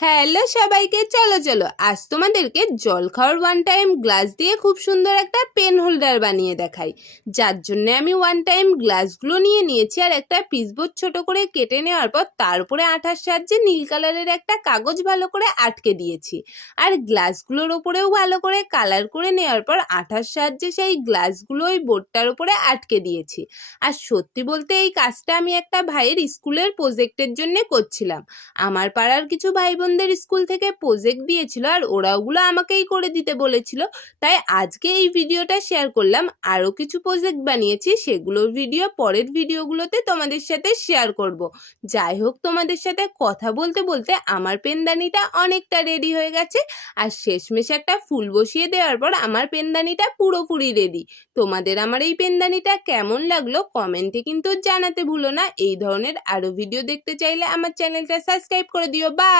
Hello সবাইকে, চলো চলো আজ তোমাদেরকে জল খাওয়ার ওয়ান টাইম গ্লাস দিয়ে খুব সুন্দর একটা পেন হোল্ডার বানিয়ে দেখাই। যার জন্য আমি ওয়ান টাইম গ্লাসগুলো নিয়ে নিয়েছি আর একটা পিসবোর্ড ছোট করে কেটে নেওয়ার পর তার উপরে আঠার সাহায্যে নীল কালারের একটা কাগজ ভালো করে আটকে দিয়েছি। আর গ্লাসগুলোর ওপরেও ভালো করে কালার করে নেওয়ার পর আঠার সাহায্যে সেই গ্লাসগুলো ওই বোর্ডটার উপরে আটকে দিয়েছি। আর সত্যি বলতে এই কাজটা আমি একটা ভাইয়ের স্কুলের প্রজেক্টের জন্য করছিলাম। আমার পাড়ার কিছু ভাই বোনদের স্কুল থেকে প্রজেক্ট দিয়েছিল আর ওরা ওগুলো আমাকেই করে দিতে বলেছিল। তাই আজকে এই ভিডিওটা শেয়ার করলাম। আরও কিছু প্রজেক্ট বানিয়েছি, সেগুলোর ভিডিও পরের ভিডিওগুলোতে তোমাদের সাথে শেয়ার করব। যাই হোক, তোমাদের সাথে কথা বলতে বলতে আমার পেনদানিটা অনেকটা রেডি হয়ে গেছে। আর শেষমেশ একটা ফুল বসিয়ে দেওয়ার পর আমার পেনদানিটা পুরোপুরি রেডি। তোমাদের আমার এই পেনদানিটা কেমন লাগলো কমেন্টে কিন্তু জানাতে ভুলো না। এই ধরনের আরো ভিডিও দেখতে চাইলে আমার চ্যানেলটা সাবস্ক্রাইব করে দিও। বাই।